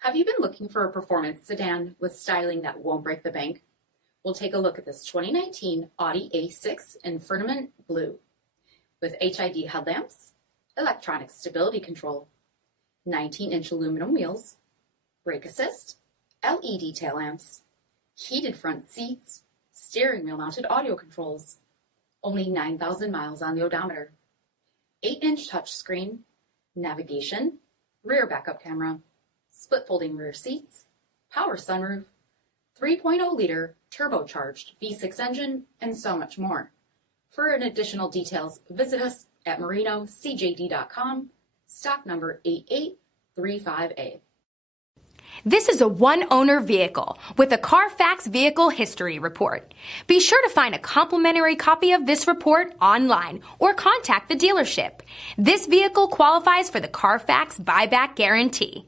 Have you been looking for a performance sedan with styling that won't break the bank? We'll take a look at this 2019 Audi A6 in Firmament Blue with HID headlamps, electronic stability control, 19-inch aluminum wheels, brake assist, LED tail lamps, heated front seats, steering wheel mounted audio controls, only 9,000 miles on the odometer, 8-inch touchscreen, navigation, rear backup camera, split folding rear seats, power sunroof, 3.0-liter turbocharged V6 engine, and so much more. For additional details, visit us at MARINOSCJD.com, stock number 8835A. This is a one-owner vehicle with a CARFAX vehicle history report. Be sure to find a complimentary copy of this report online or contact the dealership. This vehicle qualifies for the CARFAX buyback guarantee.